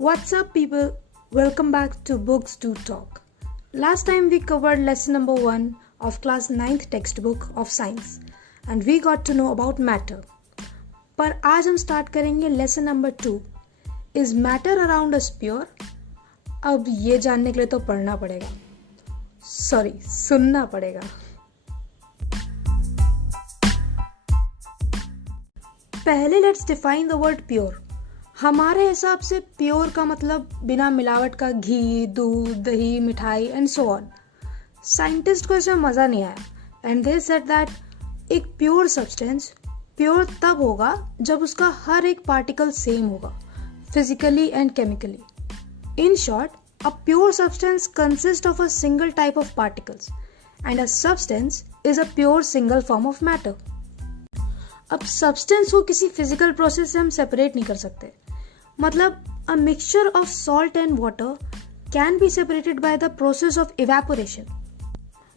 What's up, people? Welcome back to Books to Talk. Last time we covered lesson number 1 of class 9th textbook of science and we got to know about matter. पर आज हम start करेंगे lesson number 2. Is matter around us pure? अब ये जानने के लिए तो पढ़ना पड़ेगा, सुनना पड़ेगा. पहले let's define the word pure. हमारे हिसाब से प्योर का मतलब बिना मिलावट का घी, दूध, दही, मिठाई एंड सो ऑन. साइंटिस्ट को इसमें मजा नहीं आया एंड दे सेड दैट एक प्योर सब्सटेंस प्योर तब होगा जब उसका हर एक पार्टिकल सेम होगा, physically and chemically. In short, a pure substance consists of a single type of particles and a substance is a pure single form of matter. अब substance को किसी physical process से हम separate नहीं कर सकते. मतलब a mixture of salt and water can be separated by the process of evaporation.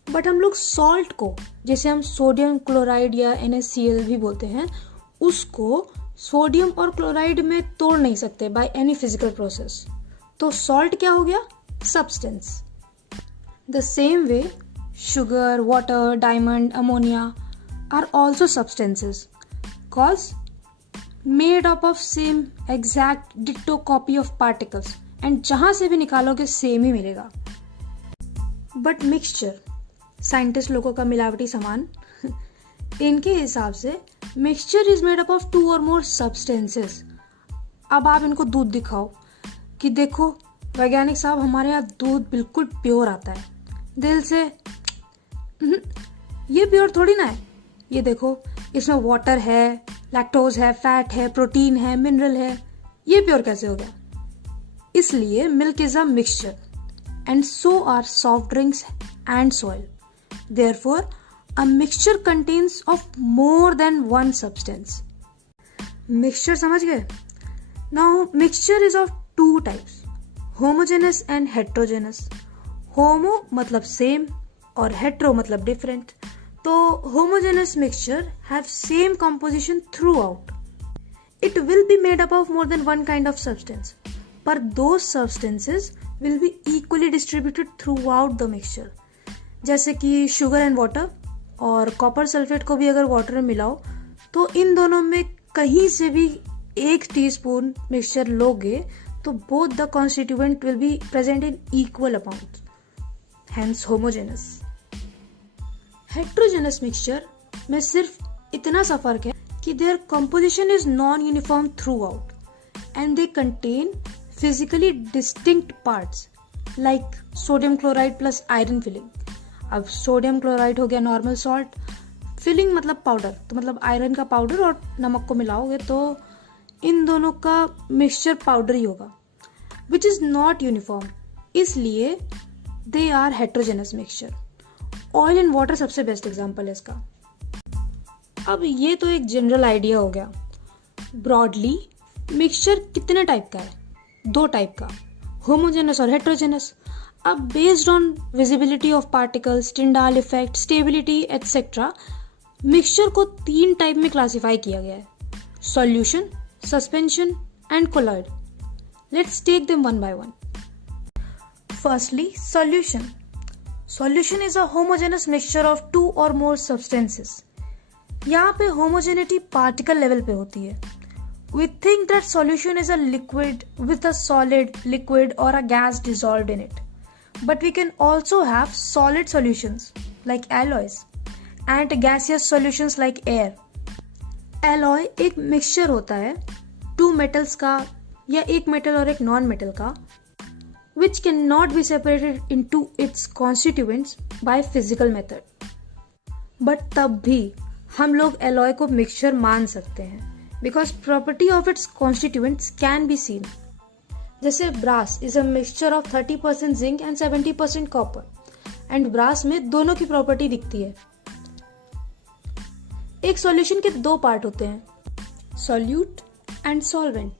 But हम लोग salt को, जिसे हम सोडियम क्लोराइड या NaCl भी बोलते हैं, उसको सोडियम और क्लोराइड में तोड़ नहीं सकते by any physical process. तो सॉल्ट क्या हो गया? Substance. The same way sugar, water, diamond, ammonia are also substances cause made up of same exact ditto copy of particles and जहां से भी निकालोगे सेम ही मिलेगा. बट मिक्सचर, साइंटिस्ट लोगों का मिलावटी सामान, इनके हिसाब से mixture is made up of 2 और मोर सब्सटेंसेस. अब आप इनको दूध दिखाओ कि देखो वैज्ञानिक साहब, हमारे यहाँ दूध बिल्कुल प्योर आता है. दिल से ये प्योर थोड़ी ना है. ये देखो, इसमें वाटर है, लैक्टोज है, फैट है, प्रोटीन है, मिनरल है. ये प्योर कैसे हो गया? इसलिए milk is a mixture and so are soft drinks and soil. Therefore a mixture contains of more than one substance. Mixture समझ गए? Now mixture is of 2 types, homogeneous and heterogeneous. Homo मतलब same और hetero मतलब different. तो homogeneous mixture have same composition throughout. It will be made up of more than one kind of substance, but those substances will be equally distributed throughout the mixture. जैसे कि sugar and water और copper sulfate को भी अगर water में मिलाओ तो इन दोनों में कहीं से भी 1 टीस्पून मिक्सचर लोगे तो both the constituent will be present in equal amounts, hence homogeneous. Heterogeneous mixture में सिर्फ इतना सा फर्क है कि their composition is non-uniform throughout and they contain physically distinct parts like sodium chloride plus iron filling. अब सोडियम क्लोराइड हो गया नॉर्मल सॉल्ट, फिलिंग मतलब पाउडर, तो मतलब आयरन का पाउडर और नमक को मिलाओगे तो इन दोनों का मिक्सचर पाउडर ही होगा, विच इज नॉट यूनिफॉर्म. इसलिए they are heterogeneous mixture. Oil and water सबसे बेस्ट एग्जांपल है इसका. अब ये तो एक जनरल आइडिया हो गया. ब्रॉडली मिक्सचर कितने टाइप का है? 2 टाइप का, होमोजेनस और हेट्रोजेनस. अब based on visibility of particles, Tyndall effect, stability etcetera, mixture को 3 टाइप में क्लासिफाई किया गया है: solution, suspension and colloid. Let's take them one by one. Firstly, solution. Solution is a homogeneous mixture of 2 or more substances. यहाँ पे homogeneity particle level पे होती है. We think that solution is a liquid with a solid, liquid or a gas dissolved in it. But we can also have solid solutions like alloys and gaseous solutions like air. Alloy एक mixture होता है 2 metals का या एक metal और एक non metal का, which can not be separated into its constituents by physical method. But तब भी हम लोग एलॉय को मिक्सचर मान सकते हैं because property of its constituents can be seen. जैसे brass is a mixture of 30% zinc and 70% copper and brass में दोनों की प्रॉपर्टी दिखती है. एक सॉल्यूशन के 2 पार्ट होते हैं, सॉल्यूट एंड सॉल्वेंट.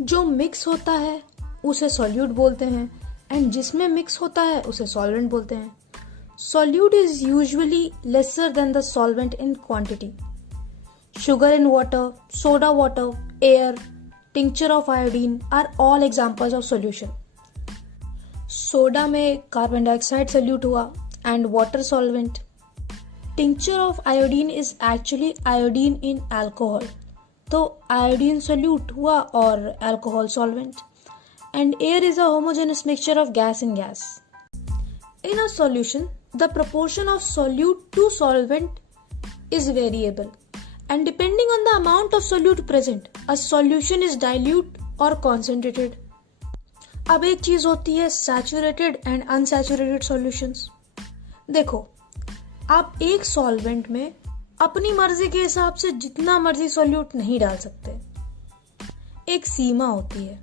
जो मिक्स होता है उसे सॉल्यूट बोलते हैं एंड जिसमें मिक्स होता है उसे सॉल्वेंट बोलते हैं. Solute is usually lesser than the solvent in quantity. Sugar in water, soda water, air tincture of iodine are all examples of solution. Soda में कार्बन डाइऑक्साइड सोल्यूट हुआ and water solvent. Tincture of iodine is actually iodine in alcohol. तो iodine solute हुआ और alcohol solvent. And air is a homogeneous mixture of gas and gas. In a solution, the proportion of solute to solvent is variable. And depending on the amount of solute present, a solution is dilute or concentrated. अब एक चीज होती है saturated and unsaturated solutions. देखो, आप एक solvent में अपनी मर्जी के हिसाब से जितना मर्जी सॉल्यूट नहीं डाल सकते. एक सीमा होती है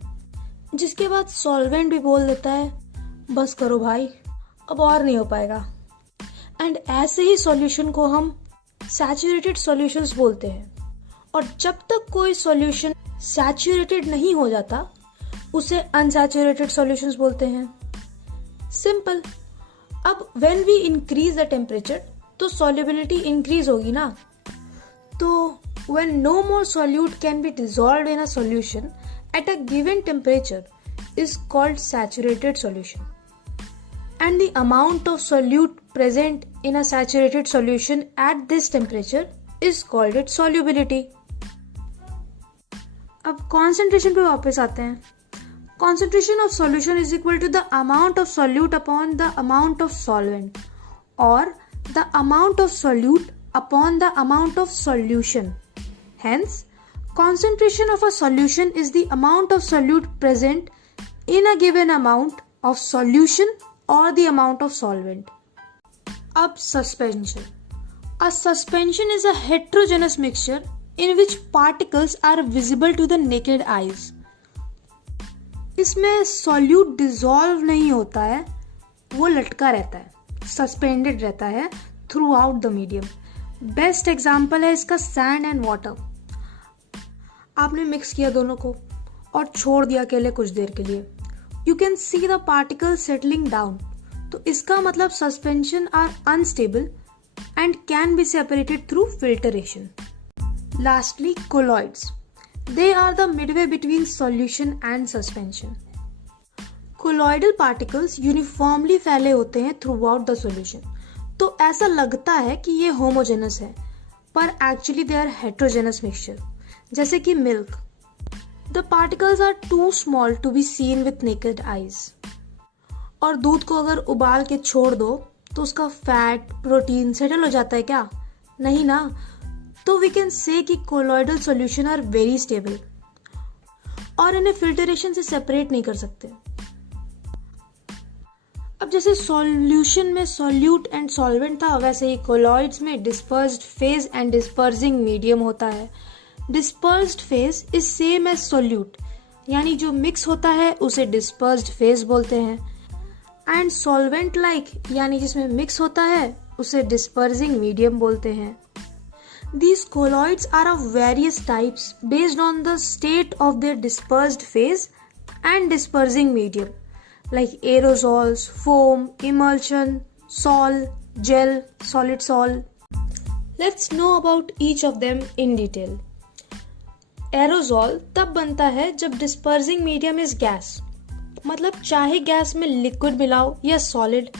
जिसके बाद सॉल्वेंट भी बोल देता है बस करो भाई, अब और नहीं हो पाएगा. एंड ऐसे ही सॉल्यूशन को हम सैचुरेटेड सॉल्यूशंस बोलते हैं. और जब तक कोई सॉल्यूशन सैचुरेटेड नहीं हो जाता उसे अनसैचुरेटेड सॉल्यूशंस बोलते हैं. सिंपल. अब when we increase the temperature तो solubility increase होगी ना. तो when no more solute can be dissolved in a solution at a given temperature is called saturated solution. And the amount of solute present in a saturated solution at this temperature is called its solubility. अब concentration पे वापस आते हैं. Concentration of solution is equal to the amount of solute upon the amount of solvent or the amount of solute upon the amount of solution. Hence, concentration of a solution is the amount of solute present in a given amount of solution or the amount of solvent. Ab suspension. A suspension is a heterogeneous mixture in which particles are visible to the naked eyes. इसमें solute dissolve नहीं होता है, वो लटका रहता है, suspended रहता है through out the medium. Best example है इसका सैंड एंड वाटर. आपने मिक्स किया दोनों को और छोड़ दिया अकेले कुछ देर के लिए. You can see the particle settling down. तो इसका मतलब suspension are unstable and can be separated through filtration. Lastly, colloids. They are the midway between solution and suspension. Colloidal particles uniformly फैले होते हैं throughout the solution. तो ऐसा लगता है कि ये homogeneous है, पर actually they are heterogeneous mixture. जैसे कि milk. The particles are too small to be seen with naked eyes. और दूध को अगर उबाल के छोड़ दो तो उसका फैट, प्रोटीन सेटल हो जाता है क्या? नहीं ना. तो वी कैन से कि colloidal solution are very stable और इन्हें फिल्टरेशन से सेपरेट नहीं कर सकते. अब जैसे सॉल्यूशन में सॉल्यूट एंड सॉल्वेंट था, वैसे ही कोलॉइड्स में dispersed phase and dispersing medium होता है. Dispersed phase is same as solute, यानी जो मिक्स होता है उसे डिस्पर्स्ड फेज बोलते हैं. एंड सॉल्वेंट लाइक, यानी जिसमें मिक्स होता है उसे डिस्पर्सिंग मीडियम बोलते हैं. These colloids are of various types based on the state of their dispersed phase and dispersing medium, like aerosols, foam, emulsion, sol, gel, solid sol. Let's know about each of them in detail. Aerosol तब बनता है जब dispersing medium is gas. मतलब चाहे gas में liquid मिलाओ या solid,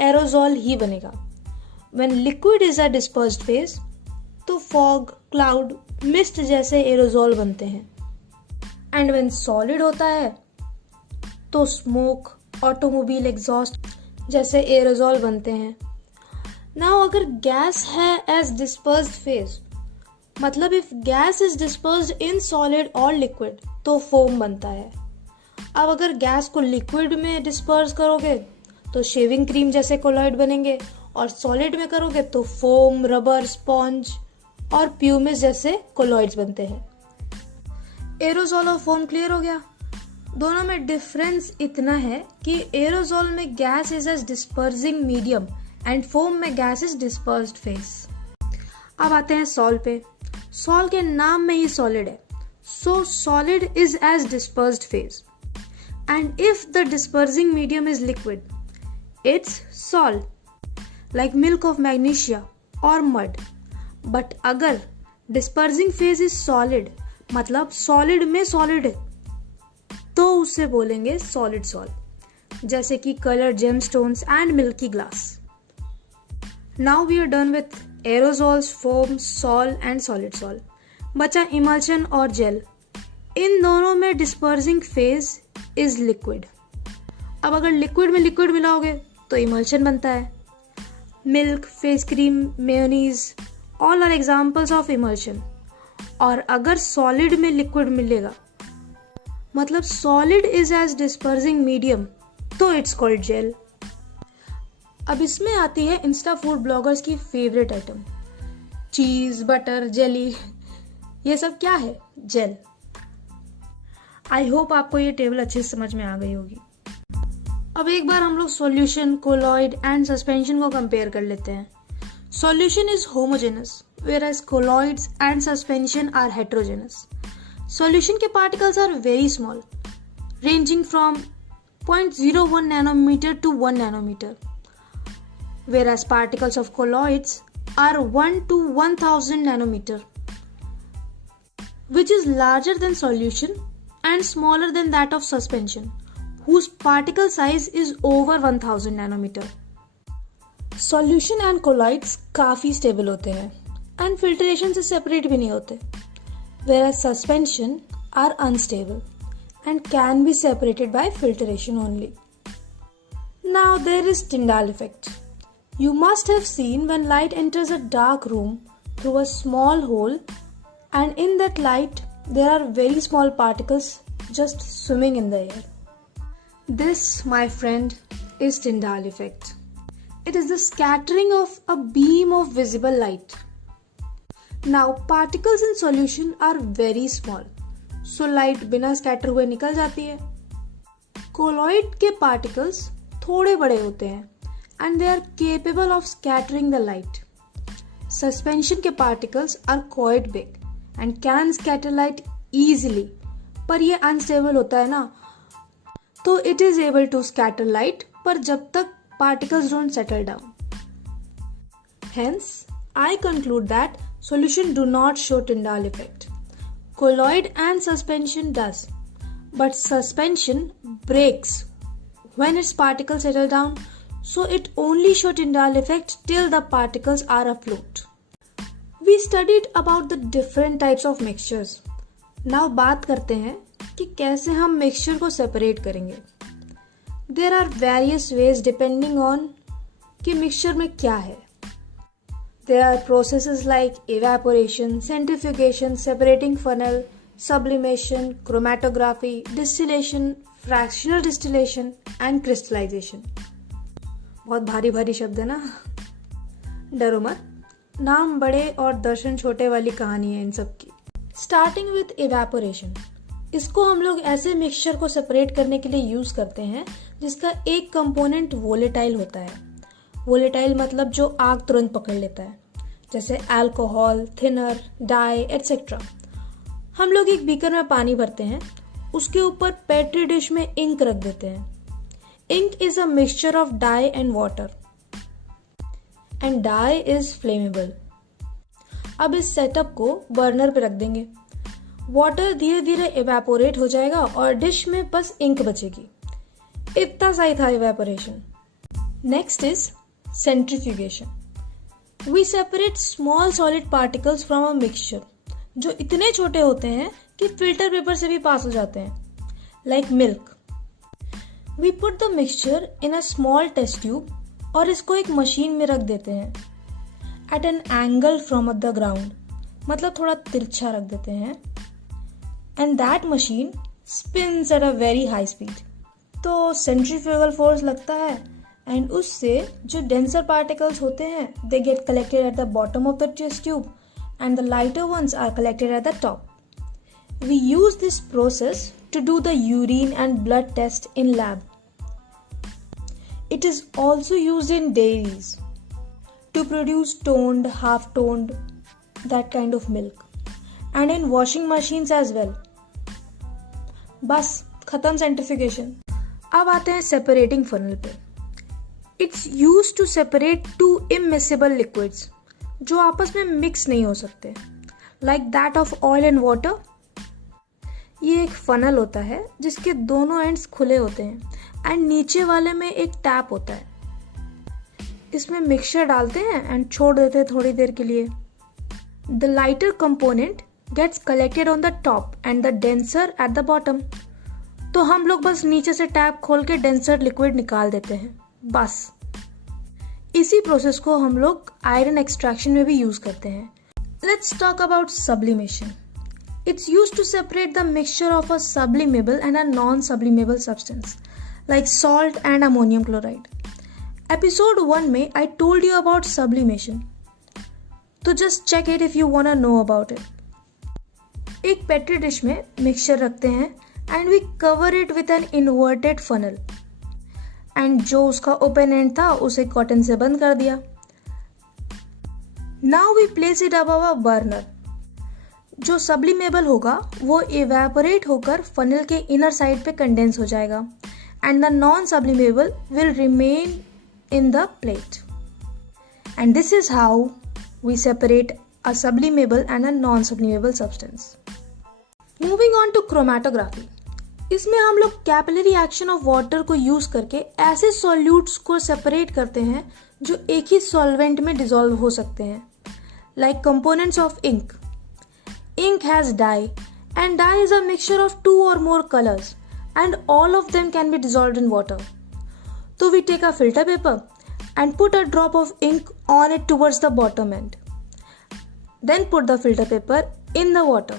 aerosol ही बनेगा. When liquid is a dispersed phase, तो फॉग, क्लाउड, मिस्ट जैसे एरोजॉल बनते हैं. एंड व्हेन सॉलिड होता है तो स्मोक, ऑटोमोबाइल एग्जॉस्ट जैसे एरोजॉल बनते हैं. नाउ अगर गैस है एज डिस्पर्स्ड फेज, मतलब if gas is dispersed in solid और लिक्विड तो फोम बनता है. अब अगर गैस को लिक्विड में डिस्पर्स करोगे तो शेविंग क्रीम जैसे कोलॉइड बनेंगे, और सॉलिड में करोगे तो फोम, रबर, स्पॉन्ज और प्यूमिस जैसे कोलॉइड्स बनते हैं. एरोजॉल और फोम क्लियर हो गया. दोनों में डिफरेंस इतना है कि एरोजॉल में gas is as dispersing medium and foam में गैस इज डिस्पर्स्ड फेज. अब आते हैं सॉल पे. सॉल के नाम में ही सॉलिड है, so solid is as dispersed phase. And if the dispersing medium is liquid, it's sol, like milk of magnesia और मड. बट अगर डिस्पर्सिंग फेज इज सॉलिड मतलब सॉलिड में सॉलिड है तो उसे बोलेंगे सॉलिड सॉल, जैसे कि coloured gemstones and milky glass. Now we are done with aerosols, foam, sol and solid sol. बचा इमल्शन और जेल. इन दोनों में डिस्पर्सिंग फेज इज लिक्विड. अब अगर लिक्विड में लिक्विड मिलाओगे तो इमल्शन बनता है. Milk, face cream, mayonnaise all are examples of emulsion. और अगर सॉलिड में लिक्विड मिलेगा मतलब solid is as dispersing medium तो इट्स कॉल्ड जेल. अब इसमें आती है इंस्टा फूड ब्लॉगर्स की favourite item, cheese, butter, jelly. ये सब क्या है? जेल. आई होप आपको ये टेबल अच्छे से समझ में आ गई होगी. अब एक बार हम लोग सॉल्यूशन, कोलॉइड एंड सस्पेंशन को कंपेयर कर लेते हैं. Solution is homogeneous whereas colloids and suspension are heterogeneous. Solution के particles are very small, ranging from 0.01 nanometer to 1 nanometer, whereas particles of colloids are 1 to 1000 nanometer, which is larger than solution and smaller than that of suspension, whose particle size is over 1000 nanometer. Solution and colloids काफी stable होते हैं and filtration से separate भी नहीं होते, whereas suspension are unstable and can be separated by filtration only. Now there is Tyndall effect. You must have seen when light enters a dark room through a small hole, and in that light there are very small particles just swimming in the air. This, my friend, is Tyndall effect. It is the scattering of a beam of visible light. Now particles in solution are very small, so light बिना scatter हुए निकल जाती है. Colloid के particles थोड़े बड़े होते हैं and they are capable of scattering the light. Suspension के particles are quite big and can scatter light easily, पर ये unstable होता है ना, तो it is able to scatter light पर जब तक particles don't settle down. Hence, I conclude that solution do not show Tyndall effect. Colloid and suspension does, but suspension breaks when its particles settle down, so it only show Tyndall effect till the particles are afloat. We studied about the different types of mixtures. Now बात करते हैं कि कैसे हम mixture को separate करेंगे. There are various ways depending on कि mixture में क्या है. There are processes like evaporation, centrifugation, separating funnel, sublimation, chromatography, distillation, fractional distillation and crystallization. बहुत भारी भारी शब्द है ना. डरो मत, नाम बड़े और दर्शन छोटे वाली कहानी है इन सब की. Starting with evaporation. इसको हम लोग ऐसे मिक्सचर को सेपरेट करने के लिए यूज करते हैं जिसका एक कंपोनेंट वोलेटाइल होता है. वोलेटाइल मतलब जो आग तुरंत पकड़ लेता है, जैसे अल्कोहल, थिनर, डाई एटसेट्रा. हम लोग एक बीकर में पानी भरते हैं, उसके ऊपर पेट्री डिश में इंक रख देते हैं. Ink is a mixture of dye and water and dye is flammable. अब इस सेटअप को बर्नर पे रख देंगे. वाटर धीरे धीरे इवेपोरेट हो जाएगा और डिश में बस इंक बचेगी. इतना सही था evaporation. Next is centrifugation. We separate small solid particles from a mixture, जो इतने छोटे होते हैं कि फिल्टर पेपर से भी पास हो जाते हैं. Like milk. We put the mixture in a small test tube और इसको एक मशीन में रख देते हैं. At an angle from the ground, मतलब थोड़ा तिरछा रख देते हैं. And that machine spins at a very high speed. तो centrifugal force लगता है एंड उससे जो डेंसर पार्टिकल्स होते हैं they get collected at the bottom of the test tube and the lighter ones are collected at the top. We use this process to do the urine and blood test in lab. It is also used in dairies to produce toned, half toned, that kind of milk, and in washing machines as well. बस खत्म centrifugation. अब आते हैं separating funnel पे. It's used to separate two immiscible liquids जो आपस में mix नहीं हो सकते, like that of oil and water ये एक फनल होता है जिसके दोनों एंड्स खुले होते हैं एंड नीचे वाले में एक टैप होता है. इसमें मिक्सचर डालते हैं एंड छोड़ देते हैं थोड़ी देर के लिए. The lighter component gets collected on the top and the denser at the bottom. तो हम लोग बस नीचे से टैप खोल के डेंसर लिक्विड निकाल देते हैं, बस. इसी प्रोसेस को हम लोग आयरन एक्सट्रैक्शन में भी यूज करते हैं. Let's talk about sublimation. It's used to separate the mixture of a sublimable and a non-sublimable substance, like salt and ammonium chloride. Episode 1 में I told you about sublimation. तो just check it if you wanna know about it. एक petri dish में mixture रखते हैं and we cover it with an inverted funnel. And जो उसका open and था उसे कॉटन से बंद कर दिया. Now we place it above a burner. जो सब्लिमेबल होगा वो इवेपोरेट होकर फनल के इनर साइड पे कंडेंस हो जाएगा and the non sublimable will remain in the plate. And this is how we separate a sublimable and a non sublimable substance. Moving on to chromatography. इसमें हम लोग capillary action of water को use करके ऐसे solutes को separate करते हैं जो एक ही सॉल्वेंट में डिसॉल्व हो सकते हैं, like components of ink. Ink has dye, and dye is a mixture of 2 or more colors, and all of them can be dissolved in water. So we take a filter paper and put a drop of ink on it towards the bottom end. Then put the filter paper in the water.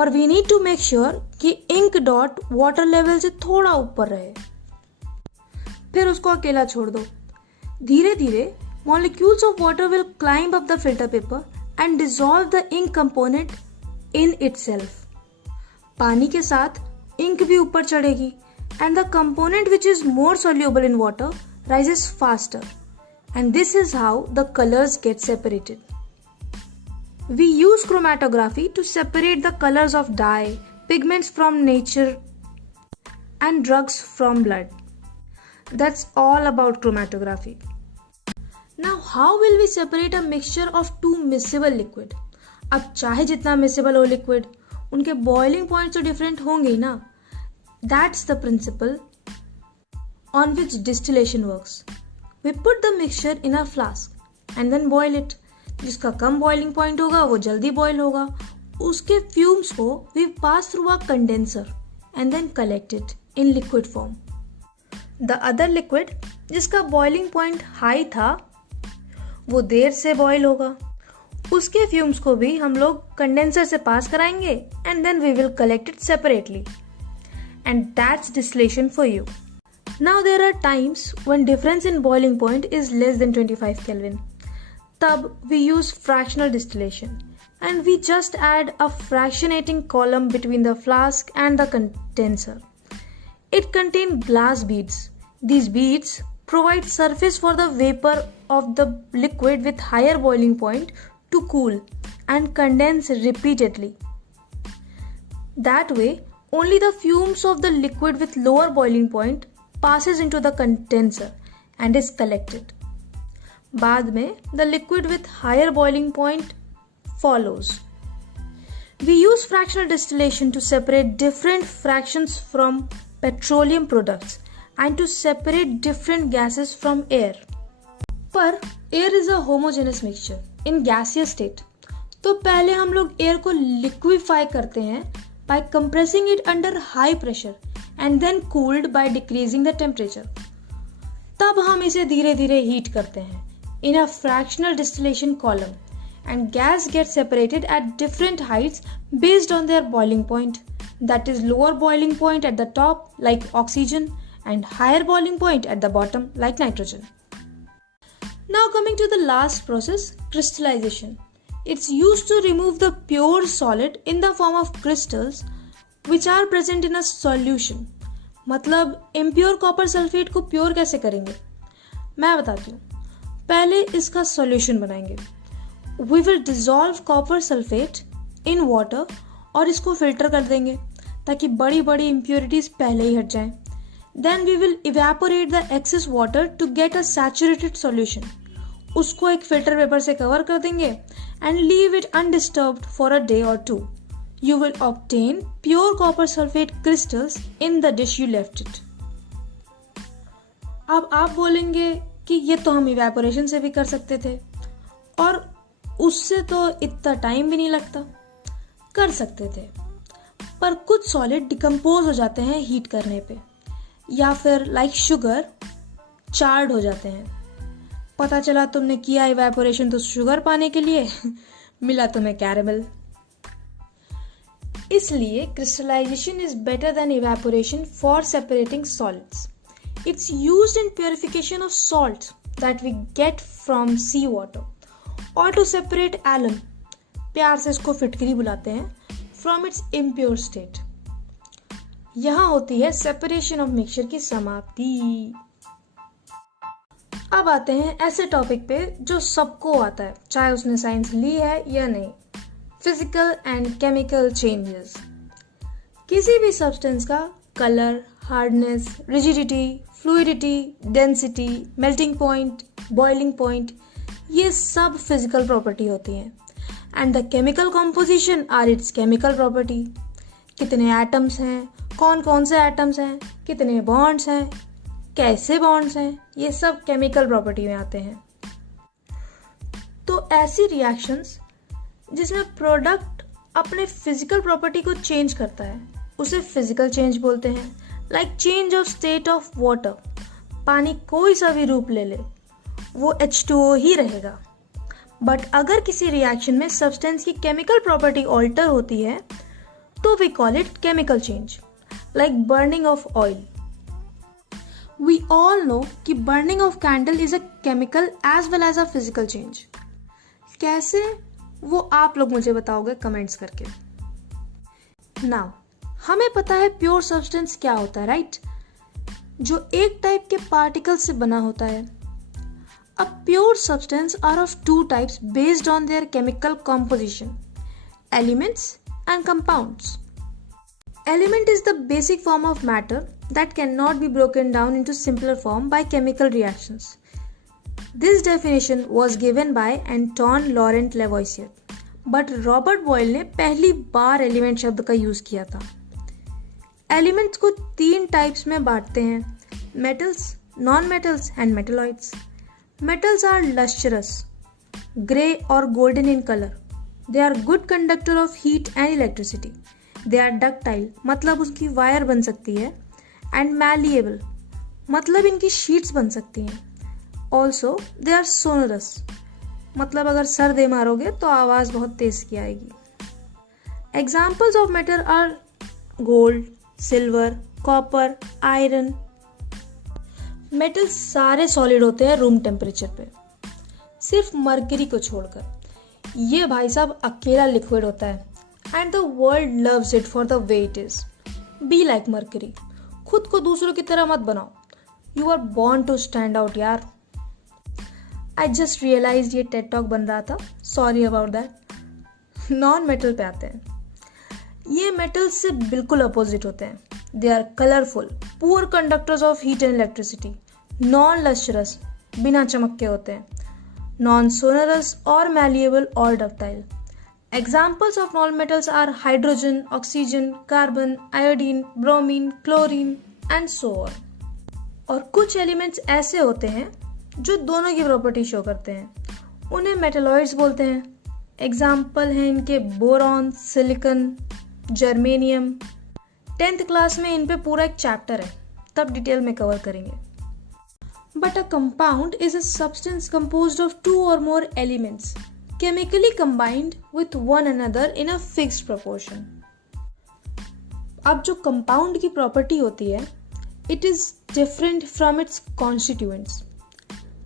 पर we need to make sure कि ink dot water level से थोड़ा ऊपर रहे. फिर उसको अकेला छोड़ दो. धीरे धीरे molecules of water will climb up the filter paper and dissolve the ink component in itself. पानी के साथ इंक भी ऊपर चढ़ेगी and the component which is more soluble in water rises faster, and this is how the colors get separated. We use chromatography to separate the colors of dye, pigments from nature and drugs from blood. That's all about chromatography. Now how will we separate a mixture of two miscible liquid? अब चाहे जितना miscible हो liquid, उनके boiling point तो different होंगे ही ना. That's the principle on which distillation works. We put the mixture in a flask and then boil it. जिसका कम बॉइलिंग पॉइंट होगा वो जल्दी बॉइल होगा. उसके फ्यूम्स को we pass through a condenser and then collect it in liquid form. The other liquid जिसका boiling point high था वो देर से बॉइल होगा. उसके फ्यूम्स को भी हम लोग कंडेंसर से पास कराएंगे and then we will collect it separately. And that's distillation for you. Now there are times when difference in boiling point is less than 25 kelvin. तब we use fractional distillation and we just add a fractionating column between the flask and the condenser. It contain glass beads. These beads provide surface for the vapor of the liquid with higher boiling point to cool and condense repeatedly. That way, only the fumes of the liquid with lower boiling point passes into the condenser and is collected. बाद में the liquid with higher boiling point follows. We use fractional distillation to separate different fractions from petroleum products and to separate different gases from air. पर air is a homogeneous mixture in gaseous state. तो पहले हम लोग air को liquefy करते हैं by compressing it under high pressure and then cooled by decreasing the temperature. तब हम इसे धीरे धीरे heat करते हैं in a fractional distillation column and gas gets separated at different heights based on their boiling point. That is lower boiling point at the top like oxygen and higher boiling point at the bottom like nitrogen. Now coming to the last process, crystallization. It's used to remove the pure solid in the form of crystals which are present in a solution. मतलब impure copper sulfate को pure कैसे करेंगे? मैं बताती हूँ. पहले इसका solution बनाएंगे. We will dissolve copper sulfate in water और इसको filter कर देंगे ताकि बड़ी बड़ी impurities पहले ही हट जाएं. Then we will evaporate the excess water to get a saturated solution. उसको एक filter paper से cover कर देंगे and leave it undisturbed for a day or two. you will obtain pure copper sulfate crystals in the dish you left it. अब आप बोलेंगे कि ये तो हम इवेपोरेशन से भी कर सकते थे और उससे तो इतना टाइम भी नहीं लगता। कर सकते थे, पर कुछ सॉलिड डिकम्पोज हो जाते हैं हीट करने पे, या फिर लाइक शुगर चार्ड हो जाते हैं। पता चला तुमने किया इवेपोरेशन तो शुगर पाने के लिए, मिला तुम्हें कैरेमल। इसलिए crystallization is better than evaporation for separating solids. It's used in purification of salts that we get from sea water, और टू सेपरेट एलम, प्यार से इसको फिटकरी बुलाते हैं, फ्रॉम इट्स इम्प्योर स्टेट। यहां होती है सेपरेशन ऑफ मिक्सचर की समाप्ति। अब आते हैं ऐसे टॉपिक पे जो सबको आता है, चाहे उसने साइंस ली है या नहीं, फिजिकल एंड केमिकल चेंजेस। किसी भी सब्सटेंस का colour, hardness, rigidity, fluidity, density, melting point, boiling point, ये सब फिजिकल प्रॉपर्टी होती हैं। And the chemical composition are its chemical property. कितने एटम्स हैं, कौन कौन से एटम्स हैं, कितने बॉन्ड्स हैं, कैसे बॉन्ड्स हैं, ये सब केमिकल प्रॉपर्टी में आते हैं। तो ऐसी रिएक्शंस जिसमें प्रोडक्ट अपने फिजिकल प्रॉपर्टी को चेंज करता है, उसे फिजिकल चेंज बोलते हैं। Like change of state of water, पानी कोई सा भी रूप ले ले, वो H2O ही रहेगा। बट अगर किसी रिएक्शन में सब्सटेंस की केमिकल प्रॉपर्टी ऑल्टर होती है तो we call it chemical change, like burning of oil. We all know कि burning of candle is a chemical as well as a physical change. कैसे, वो आप लोग मुझे बताओगे कमेंट्स करके। नाउ हमें पता है प्योर सब्सटेंस क्या होता है, राइट? जो एक टाइप के पार्टिकल से बना होता है। A pure substance are of two types based on their chemical composition: elements and compounds. Element is the basic form of matter that cannot be broken down into simpler form by chemical reactions. This definition was given by Anton Laurent Lavoisier, but Robert Boyle ने पहली बार element शब्द का use किया था। Elements को तीन types में बांटते हैं: metals, non metals and metalloids. Metals are lustrous, grey or golden in color. They are good conductor of heat and electricity. They are ductile, मतलब उसकी वायर बन सकती है, and malleable, मतलब इनकी शीट्स बन सकती हैं। Also, they are sonorous, मतलब अगर सर दे मारोगे तो आवाज बहुत तेज की आएगी। Examples of metal are gold, silver, copper, iron. Metal सारे सॉलिड होते हैं रूम टेम्परेचर पे, सिर्फ मरकरी को छोड़कर। ये भाई साहब अकेला लिक्विड होता है, and the world loves it for the way it is. Be like mercury, खुद को दूसरों की तरह मत बनाओ। You are born to stand out यार। आई जस्ट रियलाइज ये टेड टॉक बन रहा था, sorry about that. Non metal पे आते हैं। ये मेटल से बिल्कुल अपोजिट होते हैं। They are colorful, poor conductors of heat and electricity, non-lustrous, बिना चमक के होते हैं, non-sonorous और malleable और ductile. Examples of non-metals are hydrogen, oxygen, carbon, iodine, bromine, chlorine and so on. और कुछ एलिमेंट्स ऐसे होते हैं जो दोनों की प्रॉपर्टी शो करते हैं, उन्हें मेटलॉइड्स बोलते हैं। एग्जाम्पल हैं इनके boron, silicon, germanium. 10th class में इन पे पूरा एक चैप्टर है, तब डिटेल में कवर करेंगे। But a compound is a substance composed of two or more elements chemically combined with one another in a fixed proportion. अब जो कंपाउंड की प्रॉपर्टी होती है, it is different from its constituents.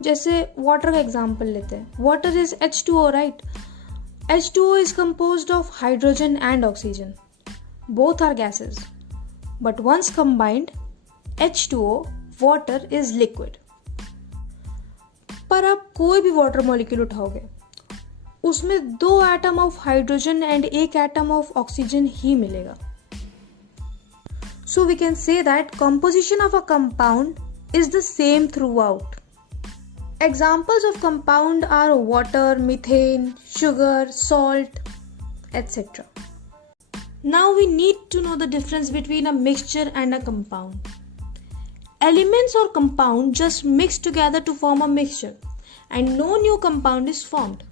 जैसे water का example लेते हैं, water is H2O, right? H2O is composed of hydrogen and oxygen. Both are gases. But once combined, H2O, water is liquid. पर आप कोई भी वाटर मॉलिक्यूल उठाओगे, उसमें 2 atom of hydrogen and 1 atom of oxygen ही मिलेगा। So we can say that composition of a compound is the same throughout. Examples of compound are water, methane, sugar, salt, etc. Now we need to know the difference between a mixture and a compound. Elements or compound just mix together to form a mixture and no new compound is formed.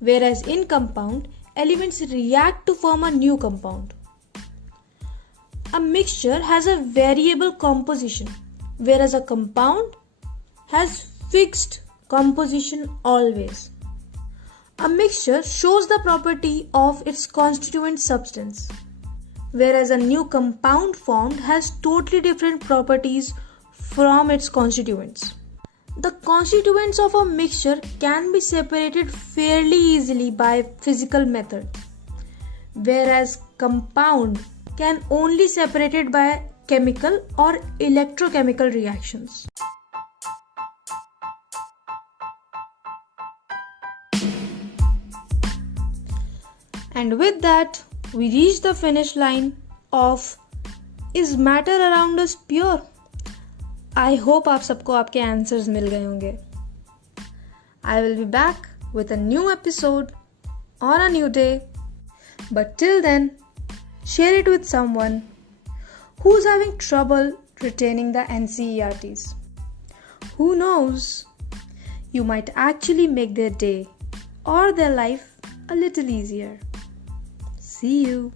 Whereas in compound, elements react to form a new compound. A mixture has a variable composition, whereas a compound has fixed composition always. A mixture shows the property of its constituent substance, whereas a new compound formed has totally different properties from its constituents. The constituents of a mixture can be separated fairly easily by physical method, whereas compound can only separate it by chemical or electrochemical reactions. And with that, we reach the finish line of Is matter around us pure? I hope आप सबको आपके answers मिल गए होंगे. I will be back with a new episode on a new day. But till then, share it with someone who's having trouble retaining the NCERTs. Who knows? You might actually make their day or their life a little easier. See you.